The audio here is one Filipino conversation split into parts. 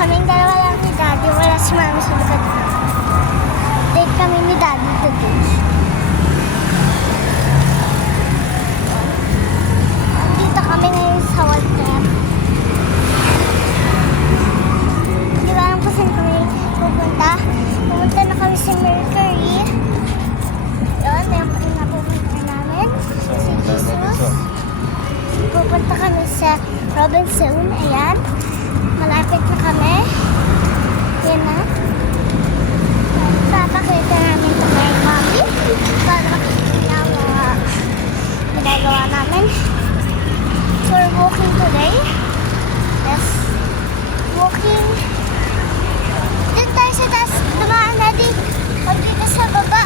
Kaming dalawa lang ni Daddy. Wala si Mami sa likod. Date kami ni Daddy today. Dito kami ngayon sa Walter. Di ba alam kung saan kami pupunta? Pupunta na kami sa Mercury. Yun, yung napupunta namin. Si Jesus. Pupunta kami sa Robinson. Ayan. Malapit na kami. Yan na. Papakita namin ito kay Mami. Para makikita niya ang mga ginagawa namin. So we're walking today. Yes. Walking. Dito tayo sa taas. Dumaan na dito. Pag dito sa baba.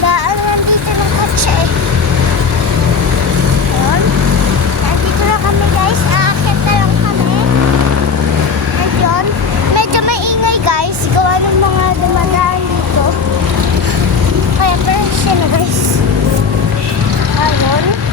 Daan nandito ng kotse eh. Ayan. Nandito na kami guys. Aakyat na lang kami. Ayun. Medyo maingay guys. Gawa ng mga dumadaan dito. Kaya pero siya na guys. Ayun.